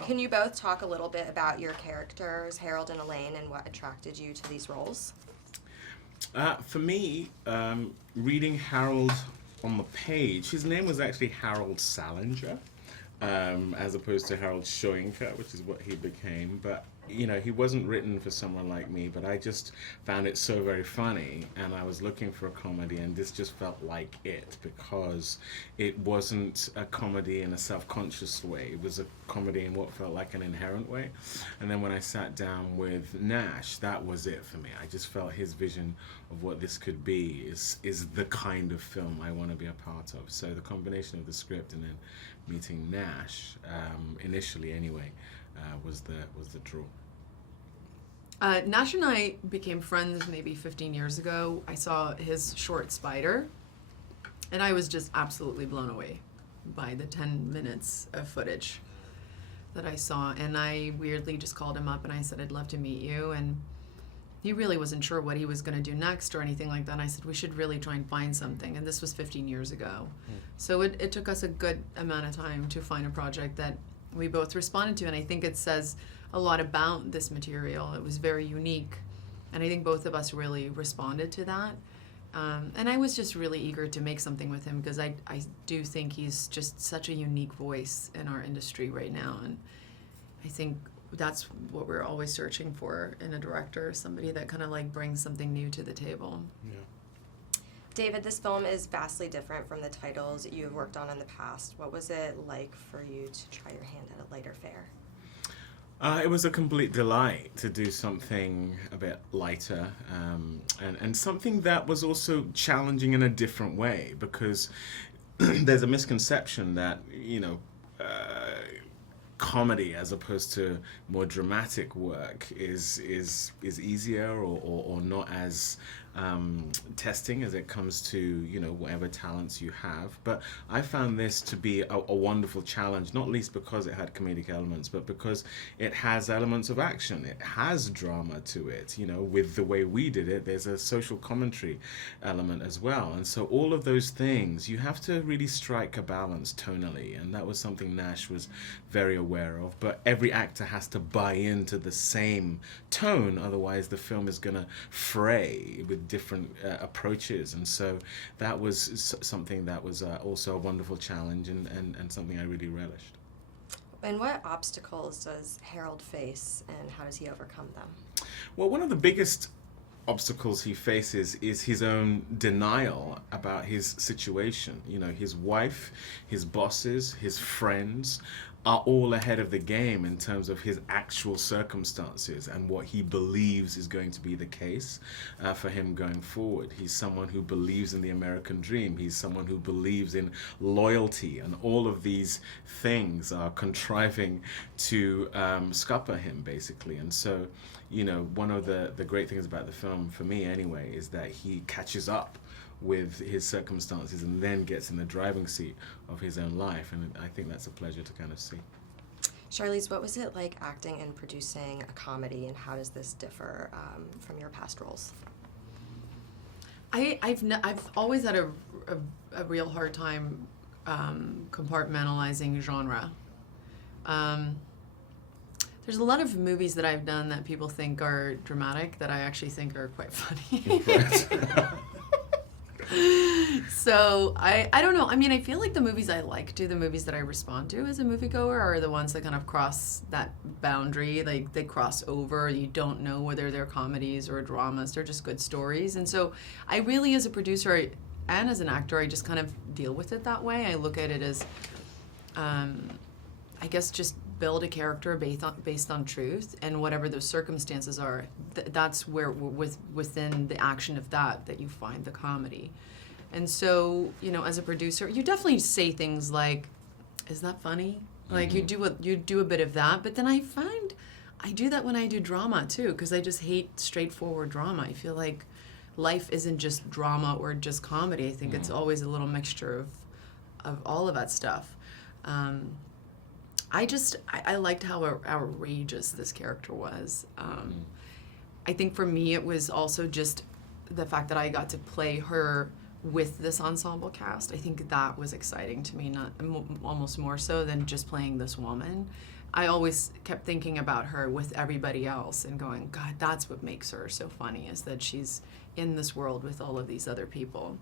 Can you both talk a little bit about your characters, Harold and Elaine, and what attracted you to these roles? For me, reading Harold on the page, his name was actually Harold Salinger, as opposed to Harold Soyinka, which is what he became. But he wasn't written for someone like me, but I just found it so very funny, and I was looking for a comedy, and this just felt like it, because it wasn't a comedy in a self-conscious way. It was a comedy in what felt like an inherent way. And then when I sat down with Nash, that was it for me. I just felt his vision of what this could be is the kind of film I want to be a part of. So the combination of the script and then meeting Nash, initially anyway, was the draw. Nash and I became friends maybe 15 years ago. I saw his short Spider, and I was just absolutely blown away by the 10 minutes of footage that I saw. And I weirdly just called him up and I said, I'd love to meet you. And he really wasn't sure what he was going to do next or anything like that. And I said, we should really try and find something. And this was 15 years ago. So it took us a good amount of time to find a project that we both responded to. And I think it says a lot about this material. It was very unique. And I think both of us really responded to that. And I was just really eager to make something with him because I do think he's just such a unique voice in our industry right now. And I think that's what we're always searching for in a director, somebody that kind of like brings something new to the table. Yeah. David, this film is vastly different from the titles you have worked on in the past. What was it like for you to try your hand at a lighter fare? It was a complete delight to do something a bit lighter, and something that was also challenging in a different way, because there's a misconception that, comedy as opposed to more dramatic work is easier or not as testing as it comes to whatever talents you have. But I found this to be a wonderful challenge, not least because it had comedic elements, but because it has elements of action. It has drama to it. With the way we did it, there's a social commentary element as well. And so all of those things, you have to really strike a balance tonally, and that was something Nash was very aware of. But every actor has to buy into the same tone, otherwise the film is going to fray with different approaches. And so that was something that was also a wonderful challenge and something I really relished. And what obstacles does Harold face, and how does he overcome them? Well, one of the biggest obstacles he faces is his own denial about his situation. His wife, his bosses, his friends are all ahead of the game in terms of his actual circumstances and what he believes is going to be the case for him going forward. He's someone who believes in the American dream. He's someone who believes in loyalty, and all of these things are contriving to scupper him, basically. And so, one of the great things about the film, for me anyway, is that he catches up with his circumstances and then gets in the driving seat of his own life, and I think that's a pleasure to kind of see. Charlize, what was it like acting and producing a comedy, and how does this differ from your past roles? I've always had a real hard time compartmentalizing genre. There's a lot of movies that I've done that people think are dramatic that I actually think are quite funny. So I don't know. I mean, I feel like the movies I like the movies that I respond to as a moviegoer are the ones that kind of cross that boundary. Like, they cross over. You don't know whether they're comedies or dramas. They're just good stories. And so I really, as a producer and as an actor, I just kind of deal with it that way. I look at it as, I guess, just build a character based on truth, and whatever those circumstances are, that's where within the action of that you find the comedy. And so, as a producer, you definitely say things like, "Is that funny?" Like, you do a bit of that, but then I find I do that when I do drama too, because I just hate straightforward drama. I feel like life isn't just drama or just comedy. I think it's always a little mixture of all of that stuff. I liked how outrageous this character was. I think for me it was also just the fact that I got to play her with this ensemble cast. I think that was exciting to me, not almost more so than just playing this woman. I always kept thinking about her with everybody else and going, God, that's what makes her so funny, is that she's in this world with all of these other people.